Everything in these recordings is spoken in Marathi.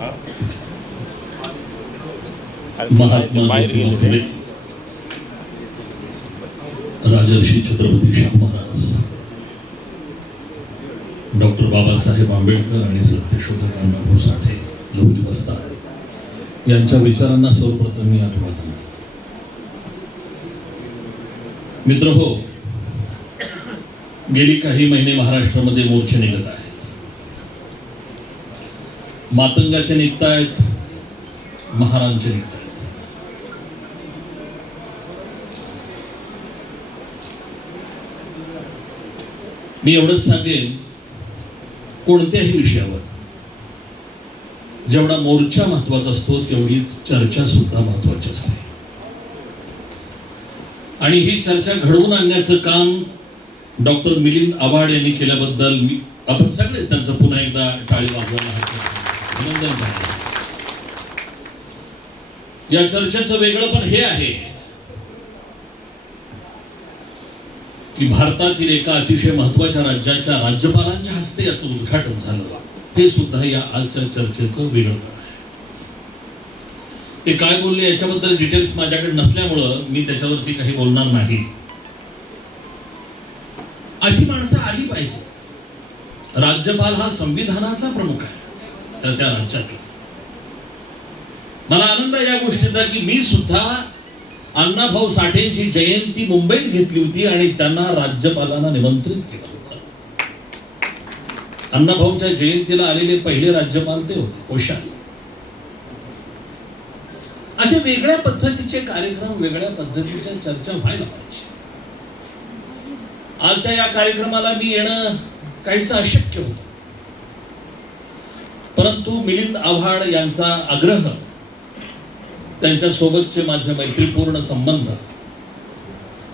महात्मा ज्योतिबा फुले, राजर्षी छत्रपती शाहू महाराज, डॉक्टर बाबासाहेब आंबेडकर आणि सत्यशोधक अण्णाभाऊ साठे लहुजी वस्ताद यांच्या विचारांना सर्वप्रथम मी अभिवादन करतो. मित्रहो, गेली काही महिने महाराष्ट्रामध्ये मोर्चे निघत आहेत. मातंगाचे निघतायत, महारांचे निघतायत. मी एवढंच सांगेन, कोणत्याही विषयावर जेवढा मोर्चा महत्वाचा असतो तेवढीच चर्चा सुद्धा महत्वाची असते. आणि ही चर्चा घडवून आणण्याचं काम डॉक्टर मिलिंद आव्हाड यांनी केल्याबद्दल आपण सगळेच त्यांचं पुन्हा एकदा टाळी वाजवायला अभिनंदन करतो. या चर्चेचं वेगळं पण हे आहे की भारतातील एका अतिशय महत्वाच्या राज्याच्या राज्यपालांच्या हस्ते याचं उद्घाटन झालं. हे सुद्धा या आजच्या चर्चेचं वेगळं आहे. ते काय बोलले याच्याबद्दल डिटेल्स माझ्याकडे नसल्यामुळं मी त्याच्यावरती काही बोलणार नाही. अशी माणसं आली पाहिजे. राज्यपाल हा संविधानाचा प्रमुख आहे तर त्या राज्यातला. मला आनंद आहे या गोष्टीचा की मी सुद्धा अण्णाभाऊ साठेंची जयंती मुंबईत घेतली होती आणि त्यांना राज्यपालांना निमंत्रित केलं होतं. अण्णाभाऊच्या जयंतीला आलेले पहिले राज्यपाल ते होते, कोश्यारी. असे वेगळ्या पद्धतीचे कार्यक्रम, वेगळ्या पद्धतीच्या चर्चा व्हायला पाहिजे. आजच्या या कार्यक्रमाला मी येणं काहीसं अशक्य होतं, परंतु मिलिंद आव्हाड यांचा आग्रह, त्यांच्या सोबतचे माझे मैत्रीपूर्ण संबंध,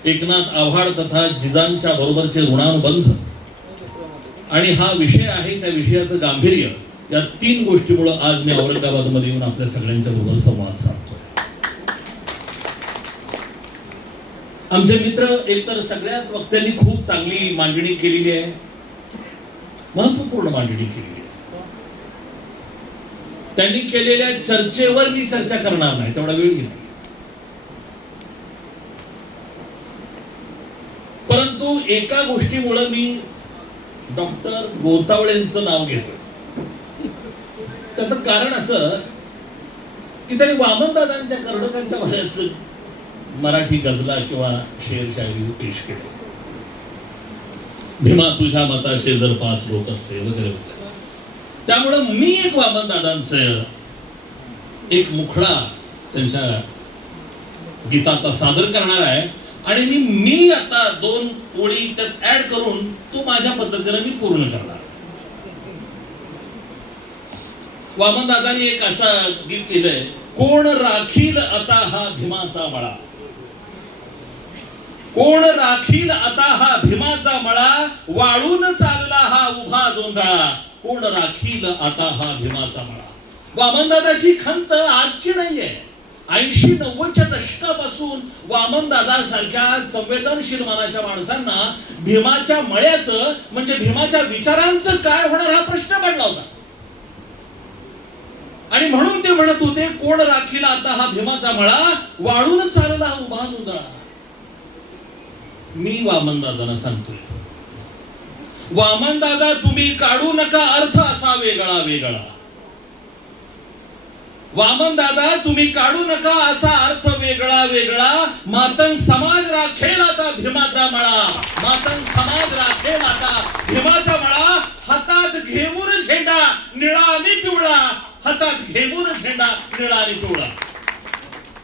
एकनाथ आव्हाड तथा जिजांच्या बरोबरचे ऋणानुबंध आणि हा विषय आहे त्या विषयाचं गांभीर्य, या तीन गोष्टीमुळे आज मी औरंगाबादमध्ये येऊन आपल्या सगळ्यांच्या बरोबर संवाद साधतोय. आमचे मित्र एकतर सगळ्याच वक्त्यांनी खूप चांगली मांडणी केलेली आहे, महत्वपूर्ण मांडणी केलेली आहे. त्यांनी केलेल्या चर्चेवर मी चर्चा करणार नाही, तेवढा वेळ घेणार. परंतु एका गोष्टीमुळे मी डॉक्टर गोतावळेंचं नाव घेतो. त्याचं कारण असं की त्यांनी वामनदादांच्या कर्णकांच्या बऱ्याच मराठी गझला किंवा शेर शायरी पेश केले. भीमा तुझ्या मताचे जर 5 लोक असते वगैरे वगैरे. त्यामुळे मी एक वामनदादांचं एक मुखडा त्यांच्या गीताचा सादर करणार आहे आणि मी आता 2 ओळी त्यात ऍड करून तो माझ्या पद्धतीने मी पूर्ण करणार. वामनदादांनी एक असं गीत केलंय, कोण राखील आता हा भीमाचा मळा, कोण राखील आता हा भीमाचा मळा, वाळून चालला हा उभा जोंधळा, कोण राखील आता हा भीमाचा मळा. वामनदादाची खंत आजची नाहीये. 80-90च्या दशकापासून वामनदादा सारख्या संवेदनशील मनाच्या माणसांना भीमाच्या मळ्याचं म्हणजे भीमाच्या विचारांचं काय होणार हा प्रश्न पडला होता. आणि म्हणून ते म्हणत होते, कोण राखील आता हा भीमाचा मळा, वाळून चालला हा उभा जोंधळा. मी वामनदादांना सांगतोय, वामनदादा तुम्ही काढू नका अर्थ असा वेगळा वेगळा. वामनदादा तुम्ही काढू नका असा अर्थ वेगळा वेगळा. मातंग समाज राखेल आता भीमाचा मळा, मातंग समाज राखेल आता भीमाचा मळा. हातात घेऊन झेंडा निळा आणि पिवळा, हातात घेऊन झेंडा निळा आणि पिवळा.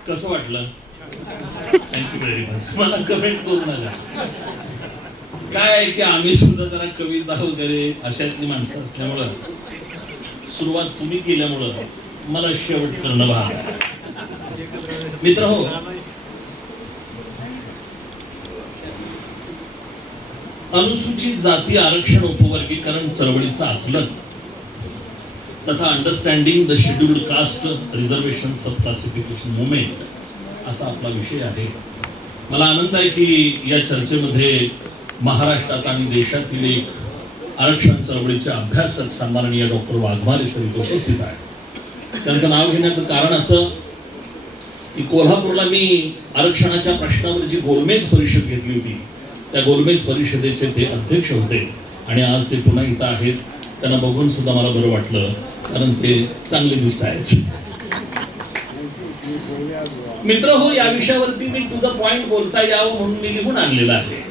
कसं वाटलं? Thank you very much. मला कमेंट करू नका. काय आहे की आम्ही सुद्धा जरा कविता वगैरे अशातली माणसं असल्यामुळं सुरुवात तुम्ही केल्यामुळं मला शेवट करणं भाग आहे. मित्र हो, अनुसूचित जाती आरक्षण उपवर्गीकरण चळवळीचा आकलन तथा understanding the scheduled caste reservation sub classification movement असा आपला विषय आहे. मला आनंद आहे की या चर्चेमध्ये महाराष्ट्रात आणि देशातील एक आरक्षण चळवळीचे अभ्यासक सन्माननीय डॉक्टर वाघमारे सर इथे उपस्थित आहे. त्यांचं नाव घेण्याचं कारण असं की कोल्हापूरला मी आरक्षणाच्या प्रश्नावर जी गोलमेज परिषद घेतली होती, त्या गोलमेज परिषदेचे ते अध्यक्ष होते आणि आज ते पुन्हा इथं आहेत. त्यांना बघून सुद्धा मला बरं वाटलं, कारण ते चांगले दिसत आहेत. मित्र हो, या विषयावरती मी टू द पॉइंट बोलता यावं म्हणून मी लिहून आणलेलं आहे.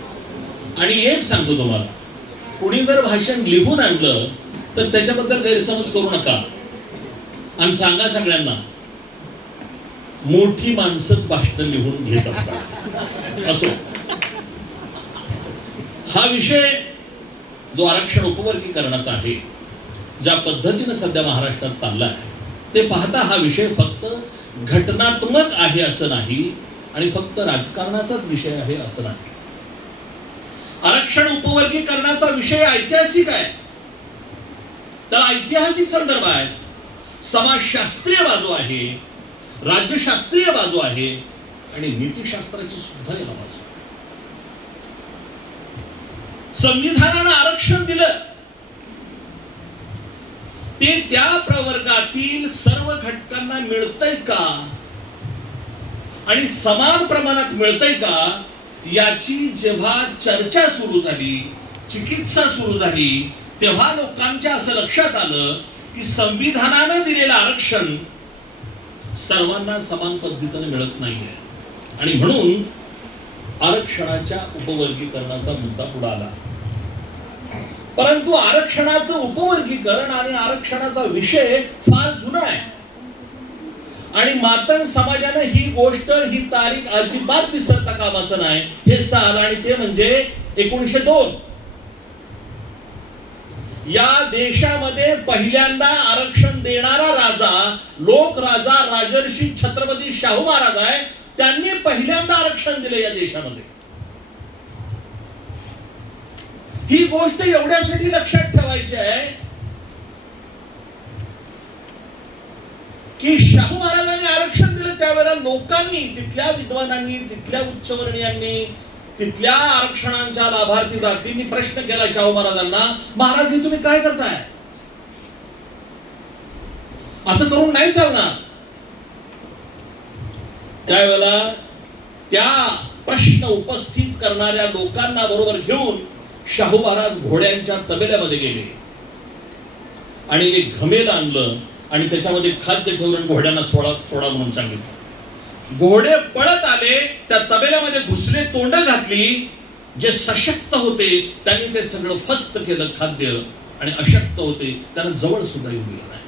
आणि एक सांगतो तुम्हाला, कुणी जर भाषण लिहून आणलं तर त्याच्याबद्दल गैरसमज करू नका आणि सांगा सगळ्यांना, मोठी माणसंच भाषण लिहून घेत असतात. असो, हा विषय जो आरक्षण उपवर्गीकरणाचा आहे, ज्या पद्धतीने सध्या महाराष्ट्रात चालला आहे, ते पाहता हा विषय फक्त घटनात्मक आहे असं नाही आणि फक्त राजकारणाचाच विषय आहे असं नाही. आरक्षण उपवर्गीकरणाचा विषय ऐतिहासिक आहे, त्याला ऐतिहासिक संदर्भ आहे, समाजशास्त्रीय बाजू आहे, राज्यशास्त्रीय बाजू आहे आणि नीतिशास्त्राची सुद्धा याला बाजू. संविधानानं आरक्षण दिलं ते त्या प्रवर्गातील सर्व घटकांना मिळतंय का आणि समान प्रमाणात मिळतंय का, याची जेव्हा चर्चा सुरू झाली, चिकित्सा सुरू झाली, तेव्हा लोकांच्या असं लक्षात आलं की संविधानानं दिलेलं आरक्षण सर्वांना समान पद्धतीने मिळत नाहीये आणि म्हणून आरक्षणाच्या उपवर्गीकरणाचा मुद्दा पुढे आला. परंतु आरक्षणाचं उपवर्गीकरण आणि आरक्षणाचा विषय फार जुना आहे आणि मातंग समाजाने ही गोष्ट, ही तारीख अजिबात विसरता कामाचं नाही. हे साल आणि ते म्हणजे 1902. या देशामध्ये पहिल्यांदा आरक्षण देणारा राजा, लोकराजा राजर्षी छत्रपती शाहू महाराज आहे. त्यांनी पहिल्यांदा आरक्षण दिले या देशामध्ये. ही गोष्ट एवढ्यासाठी लक्षात ठेवायची आहे की शाहू महाराजांनी आरक्षण दिलं त्यावेळेला लोकांनी, तिथल्या विद्वानांनी, तिथल्या उच्चवर्णीयांनी, तिथल्या आरक्षणांच्या लाभार्थी जातींनी प्रश्न केला शाहू महाराजांना, महाराज हे तुम्ही काय करताय, असं करून नाही चालणार. त्यावेळेला त्या प्रश्न उपस्थित करणाऱ्या लोकांना बरोबर घेऊन शाहू महाराज घोड्यांच्या तबेल्यामध्ये गेले आणि एक घमेल आणलं आणि त्याच्यामध्ये खाद्य ठेवून घोड्यांना सोडा म्हणून सांगितलं. घोडे पळत आले, त्या तबेल्यामध्ये घुसले, तोंड घातली. जे सशक्त होते त्यांनी ते सगळं फस्त केलं खाद्य आणि अशक्त होते त्यांना जवळ सुद्धा येऊ दिलं नाही.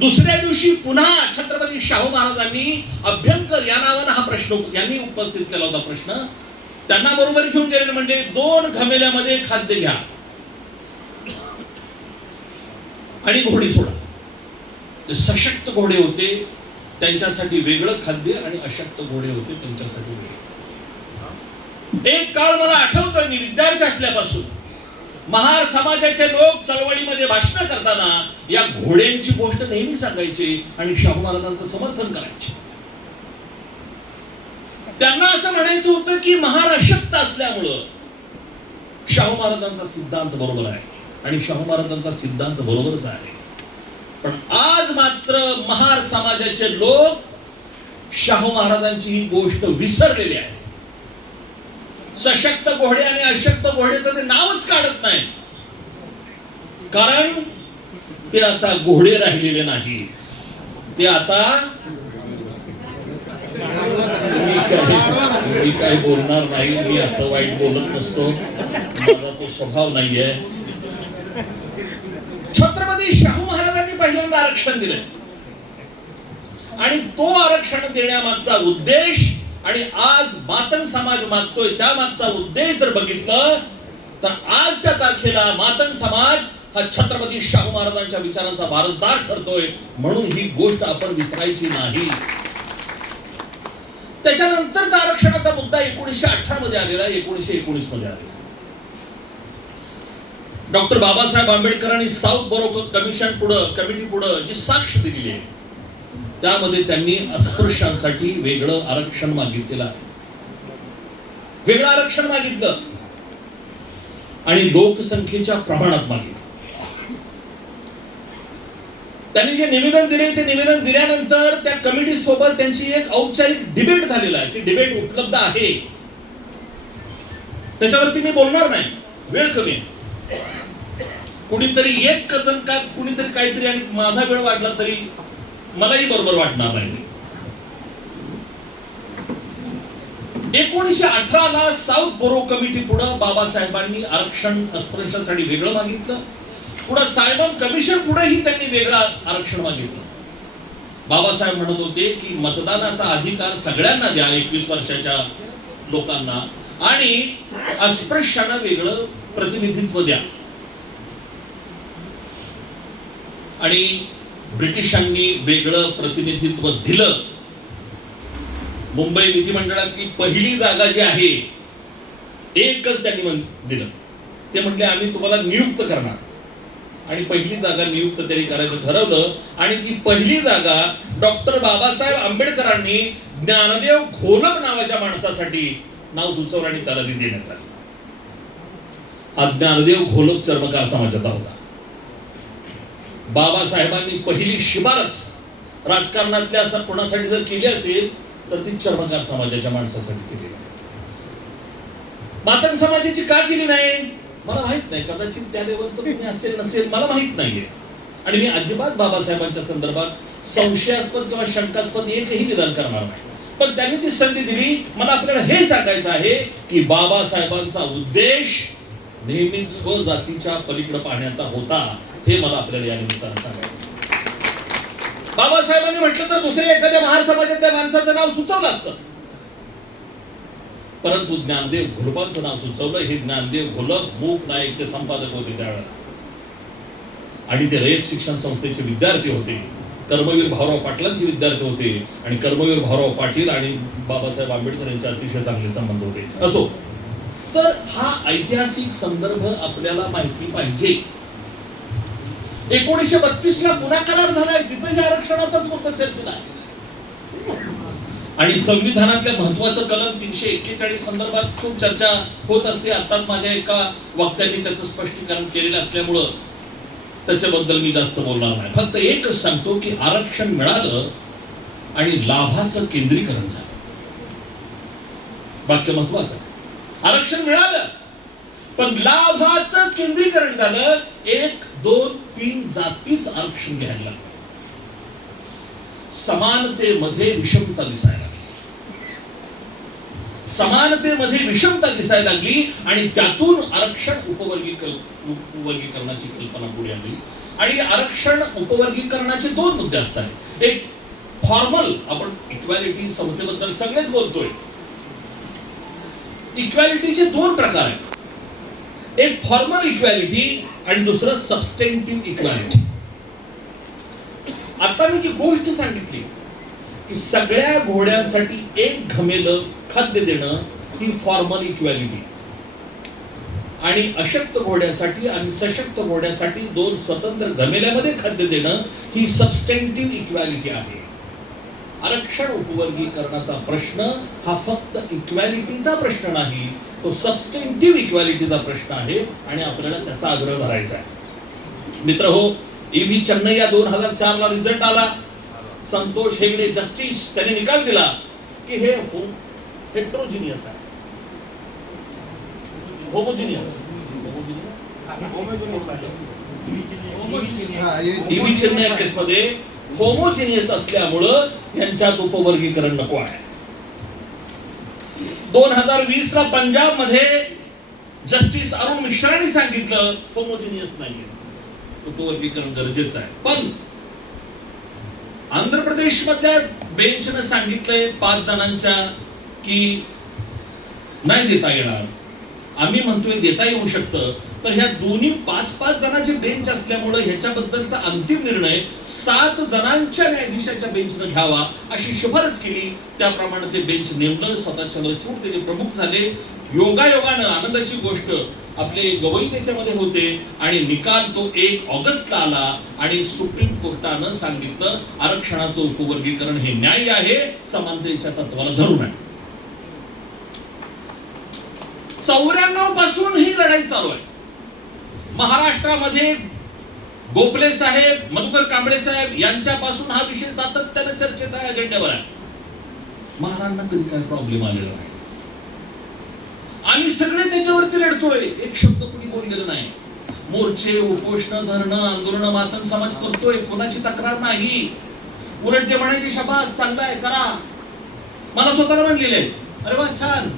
दुसऱ्या दिवशी पुन्हा छत्रपती शाहू महाराजांनी अभ्यंकर या नावानं हा प्रश्न यांनी उपस्थित केला होता. प्रश्न त्यांना बरोबर घेऊन गेले, म्हणजे 2 घमेल्यामध्ये खाद्य घ्या आणि घोडी सोडा. ते सशक्त घोडे होते त्यांच्यासाठी वेगळं खाद्य आणि अशक्त घोडे होते त्यांच्यासाठी वेगळं. एक काळ मला आठवतोय, मी विद्यार्थी असल्यापासून महार समाजाचे लोक चळवळीमध्ये भाषण करताना या घोड्यांची गोष्ट नेहमी सांगायची आणि शाहू महाराजांचं समर्थन करायचे. त्यांना असं म्हणायचं होतं की महार अशक्त असल्यामुळं शाहू महाराजांचा सिद्धांत बरोबर आहे आणि शाहू महाराजांचा सिद्धांत बरोबरच आहे. पण आज मात्र महार समाजाचे लोक शाहू महाराजांची ही गोष्ट विसरलेली आहे. सशक्त घोडे आणि अशक्त घोड्याचं ते नावच काढत नाही, कारण ते आता घोडे राहिलेले नाहीत. ते आता मी काही बोलणार नाही, मी असं वाईट बोलत नसतो, माझा तो स्वभाव नाहीये. छत्रपती शाहू महाराजांनी पहिल्यांदा आरक्षण दिलंय आणि तो आरक्षण देण्यामागचा उद्देश आणि आज मातंग समाज मागतोय त्या मागचा उद्देश जर बघितलं तर आजच्या तारखेला मातंग समाज हा छत्रपती शाहू महाराजांच्या विचारांचा वारसदार ठरतोय. म्हणून ही गोष्ट आपण विसरायची नाही. त्याच्यानंतर आरक्षणाचा मुद्दा 1918 मध्ये आलेला, 1919 मध्ये आलेला. डॉक्टर बाबासाहेब आंबेडकरांनी साऊथ बरो कमिटी पुढे जी साक्ष दिली आहे त्यामध्ये त्यांनी अस्पृश्यांसाठी वेगळं आरक्षण मागितलेलं आहे. वेगळं आरक्षण मागितलं आणि लोकसंख्येच्या प्रमाणात मागितलं. त्यांनी जे निवेदन दिले ते निवेदन दिल्यानंतर त्या कमिटी सोबत त्यांची एक औपचारिक डिबेट झालेला आहे. ती डिबेट उपलब्ध आहे, त्याच्यावरती मी बोलणार नाही, वेळ कमी आहे. कुणीतरी एक कदम का कुणीतरी काहीतरी आणि माझा वेळ वाढला तरी मलाही बरोबर वाटणार नाही. 1918 ला साऊथ बोरो कमिटी पुढे बाबासाहेबांनी आरक्षण अस्पृश्यांसाठी वेगळं मागितलं. पुढे सायमन कमिशन पुढेही त्यांनी वेगळं आरक्षण मागितलं. बाबासाहेब म्हणत होते की मतदानाचा अधिकार सगळ्यांना द्या, 21 वर्षाच्या लोकांना, आणि अस्पृश्यांना वेगळं प्रतिनिधित्व द्या. आणि ब्रिटिशांनी वेगळं प्रतिनिधित्व दिलं. मुंबई विधिमंडळातली पहिली जागा जी आहे एकच त्यांनी दिलं. ते म्हणले आम्ही तुम्हाला नियुक्त करणार, आणि पहिली जागा नियुक्त त्यांनी करायचं ठरवलं. आणि ती पहिली जागा डॉक्टर बाबासाहेब आंबेडकरांनी ज्ञानदेव घोलप नावाच्या माणसासाठी नाव सुचवलं आणि त्याला ती देण्यात आली. हा ज्ञानदेव घोलप चर्मकार समाजाचा होता. बाबासाहेबांनी पहिली शिफारस राजकारणातल्या असं कोणासाठी जर केली असेल तर ती चर्मकार समाजाच्या माणसासाठी केली नाही. मातंग समाजाची का केली नाही मला माहित नाही. कदाचित त्या लेवलचं तुम्ही असेल नसेल मला माहित नाहीये. आणि मी अजिबात बाबासाहेबांच्या संदर्भात संशयास्पद किंवा शंकास्पद एकही विधान करणार नाही. पण त्यांनी ती संधी दिली. मला आपल्याला हे सांगायचं आहे की बाबासाहेबांचा उद्देश नेहमीच स्वजातीच्या पलीकडे पाहण्याचा होता, हे मला आपल्याला या निमित्तानं सांगायचं. बाबासाहेबांनी म्हटलं तर दुसऱ्या एखाद्या महार समाजातल्या माणसाचं नाव सुचवलं असतं, परंतु ज्ञानदेव घोलपांचं नाव सुचवलं. हे ज्ञानदेव घोलप मूक नायकचे संपादक होते त्यावेळेला, आणि ते रयत शिक्षण संस्थेचे विद्यार्थी होते. कर्मवीर भाऊराव पाटलांचे विद्यार्थी होते, आणि कर्मवीर भाऊराव पाटील आणि बाबासाहेब आंबेडकर यांचे अतिशय चांगले संबंध होते. असो, तर हा ऐतिहासिक संदर्भ आपल्याला माहिती पाहिजे. 1932 ला पुन्हा करार झालाय, तिथेही आरक्षणाचाच मुद्दा चर्चेला आहे. आणि संविधानातल्या महत्वाचं कलम 341 संदर्भात खूप चर्चा होत असते. आताच माझ्या एका वक्त्यांनी त्याचं स्पष्टीकरण केलेलं असल्यामुळं त्याच्याबद्दल मी जास्त बोलणार नाही. फक्त एकच सांगतो की आरक्षण मिळालं आणि लाभाचं केंद्रीकरण झालं. वाक्य महत्वाचं. आरक्षण मिळालं पण लाभाचं केंद्रीकरण झालं. 1, 2, 3 जातीच आरक्षण घ्यायला लागलं. समानतेमध्ये विषमता दिसायला लागली. समानतेमध्ये विषमता दिसायला लागली आणि त्यातून आरक्षण उपवर्गीकरणाची कल्पना पुढे आली. आणि आरक्षण उपवर्गीकरणाचे 2 मुद्दे असतात. एक फॉर्मल, आपण इक्वॅलिटी समतेबद्दल सगळेच बोलतोय. इक्वॅलिटीचे 2 प्रकार आहेत. एक फॉर्मल इक्वॅलिटी आणि दुसरं सबस्टेंटिव्ह इक्वॅलिटी. आता मी जी गोष्ट सांगितली की सगळ्या घोड्यांसाठी एक घमेलं खाद्य देणं ही फॉर्मल इक्वॅलिटी, आणि अशक्त घोड्यासाठी आणि सशक्त घोड्यासाठी 2 स्वतंत्र घमेल्यामध्ये खाद्य देणं ही सबस्टेंटिव्ह इक्वॅलिटी आहे. आरक्षण उपवर्गीकरणाचा प्रश्न हा फक्त इक्वॅलिटीचा प्रश्न नाही, तो सबस्टेंटिव्ह इक्वॅलिटीचा प्रश्न आहे, आणि आपल्याला त्याचा आग्रह धरायचा आहे. मित्र हो, EV चेन्नई या 2004 ला रिझल्ट आला. संतोष हेगडे जस्टिस त्याने निकाल दिला की हे हेट्रोजिनियस आहे. होमोजिनियस EV चेन्नई केसमध्ये होमोजिनियस असल्यामुळं यांच्यात उपवर्गीकरण नको आहे. 2020 ला पंजाब मध्ये जस्टिस अरुण मिश्रांनी सांगितलं होमोजिनियस नाहीये, उपवर्गीकरण गरजेचं आहे. पण आंध्र प्रदेश मधल्या बेंचने सांगितलंय 5 जणांच्या की नाही देता येणार. आम्ही म्हणतोय देता येऊ शकतं. तर ह्या दोन्ही 5-5 जणांचे बेंच असल्यामुळे ह्याच्याबद्दलचा अंतिम निर्णय 7 जणांच्या न्यायाधीशाच्या बेंचने घ्यावा अशी शिफारस केली. त्याप्रमाणे ते बेंच नेमलं. स्वतः चंद्रचूड त्याचे प्रमुख झाले. योगायोगानं आनंदाची गोष्ट आपले गवई त्याच्यामध्ये होते आणि निकाल तो 1 ऑगस्टला आला आणि सुप्रीम कोर्टानं सांगितलं आरक्षणाचं उपवर्गीकरण हे न्याय्य आहे, समानतेच्या तत्वाला धरून आहे. 94 पासून ही लढाई चालू आहे. महाराष्ट्रामध्ये गोपले साहेब, मधुकर कांबळे साहेब यांच्यापासून हा विषय सातत्याने चर्चेत आहे, अजेंड्यावर आहे. महाराजांना कधी काय प्रॉब्लेम आलेला नाही. आम्ही सगळे त्याच्यावरती लढतोय, एक शब्द कुणी बोललेलं नाही. मोर्चे, उपोषण, धरणं, आंदोलन मातंग समाज करतोय, कोणाची तक्रार नाही. उलट ते म्हणायचे शाबास, चांगलाय, करा. मला स्वतःला म्हणलेले आहे, अरे वा छान.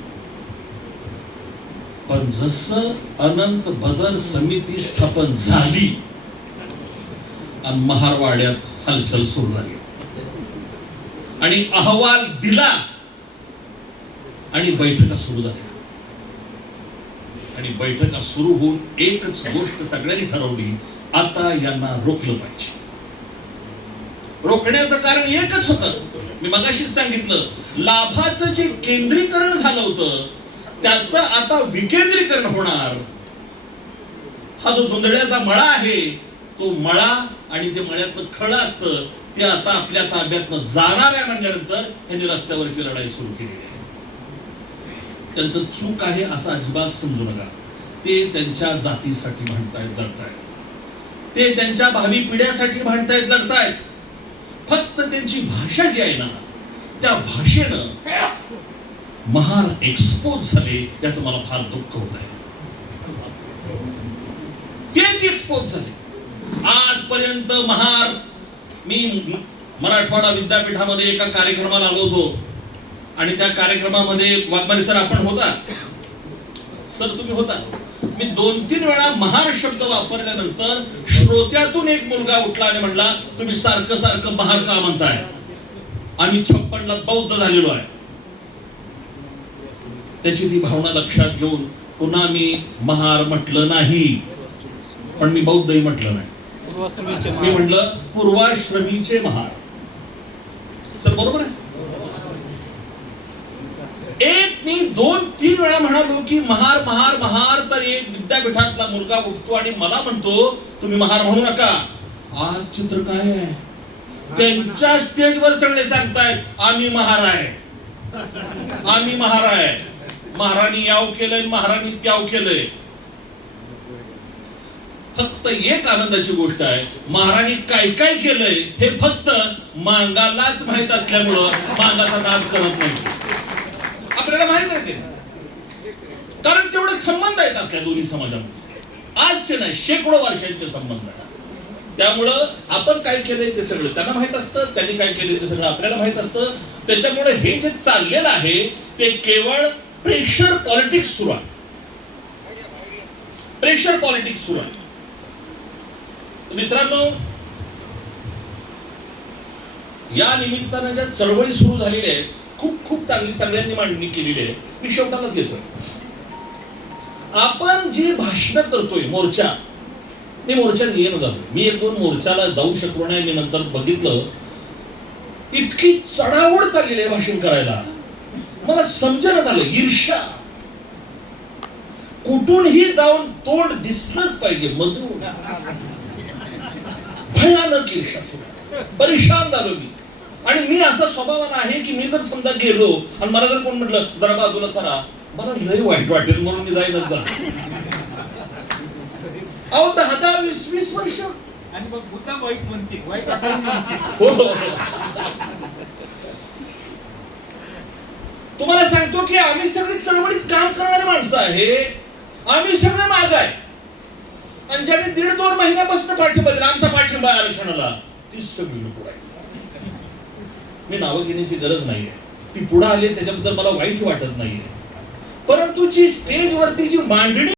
पण जसं अनंत बदर समिती स्थापन झाली आणि महारवाड्यात हलचल सुरू झाली आणि अहवाल दिला आणि बैठका सुरू झाल्या आणि बैठका सुरू होऊन एकच गोष्ट सगळ्यांनी ठरवली, आता यांना रोखलं पाहिजे. रोखण्याचं कारण एकच होतं, मी मगाशीच सांगितलं, लाभाचं जे केंद्रीकरण झालं होतं त्याचं आता विकेंद्रीकरण होणार. हा जो जोंधळ्याचा मळा आहे तो मळा आणि ते मळ्यातलं खळं असतं ते आता आपल्या ताब्यातनं जाणार आहे म्हणल्यानंतर त्यांनी रस्त्यावरची लढाई सुरू केली आहे. त्यांचं चूक आहे असं अजिबात समजू नका. ते त्यांच्या जातीसाठी भांडतायत, लढतायत. ते त्यांच्या भावी पिढ्यासाठी भांडतायत, लढतायत. फक्त त्यांची भाषा जी आहे ना, त्या भाषेनं महार एक्सपोज झाले याचं मला फार दुःख होत आहे. तेच एक्सपोज झाले. आजपर्यंत महार, मी मराठवाडा विद्यापीठामध्ये एका कार्यक्रमाला आलो होतो आणि त्या कार्यक्रमामध्ये वाघमारे सर आपण होता, सर तुम्ही होता. मी 2-3 वेळा महार शब्द वापरल्यानंतर श्रोत्यातून एक मुलगा उठला आणि म्हणला, तुम्ही सारखं सारखं महार का म्हणताय? आम्ही 56ला बौद्ध झालेलो आहे. त्याची ती भावना लक्षात घेऊन पुन्हा मी महार म्हटलं नाही, पण मी बौद्धही म्हटलं नाही. मी म्हटलं पूर्वाश्रमीचे महार. सर बरोबर आहे. एक मी 2-3 वेळा म्हणालो की महार महार महार, तर एक विद्यापीठातला मुलगा उठतो आणि मला म्हणतो तुम्ही महार म्हणू नका. आज चित्र काय आहे, त्यांच्या स्टेजवर सगळे सांगतायत आम्ही महार आहे, आम्ही महार आहे. महाराणी याव केलंय, महाराणी त्याव केलंय. फक्त एक आनंदाची गोष्ट आहे, महाराणी काय काय केलंय हे फक्त मांगालाच माहित असल्यामुळं मांगाचा नाद करत नाही. आपल्याला माहित आहे ते, कारण तेवढे संबंध आहेत आपल्या दोन्ही समाजामध्ये. आजचे नाही, शेकडो वर्षांचे संबंध आहेत. त्यामुळं आपण काय केलंय ते सगळं त्यांना माहित असतं, त्यांनी काय केलंय ते सगळं आपल्याला माहित असतं. त्याच्यामुळे हे जे चाललेलं आहे ते केवळ प्रेशर पॉलिटिक्स सुरू आहे. प्रेशर पॉलिटिक्स सुरू आहे. मित्रांनो, या निमित्तानं ज्या चळवळी सुरू झालेल्या आहेत, खूप खूप चांगली सगळ्यांनी मांडणी केलेली आहे. मी शेवटालाच येतोय. आपण जी भाषण करतोय मोर्चा, मी मोर्चात येणं झालो. मी 1-2 मोर्चाला जाऊ शकलो नाही. मी नंतर बघितलं इतकी चढाओढ चाललेली आहे भाषण करायला, मला समजणं झालं. ईर्ष्या, कुठूनही जाऊन तोंड दिसलंच पाहिजे, मधून भयानक ईर्ष्या. परेशान झालो मी. आणि मी असा स्वभावानं आहे की मी जर समजा गेलो आणि मला जर कोण म्हटलं जरा बाजूला सरा, मला लय वाईट वाटेल म्हणून मी जाईनच जा. अहो 10-20 वर्ष आणि मग भूता वाईट म्हणते, वाईट म्हणते. हो. तुम्हाला सांगतो की आम्ही सगळी चळवळीत काम करणारी माणसं आहे. आम्ही सगळे माग आहे. आणि ज्यांनी 1.5-2 महिन्यापासून पाठिंबा दिला, आमचा पाठिंबा आरक्षणाला, ती सगळी लोक आहे. मी नावं घेण्याची गरज नाहीये. ती पुढे आली त्याच्याबद्दल मला वाईट वाटत नाहीये. परंतु जी स्टेजवरती जी मांडणी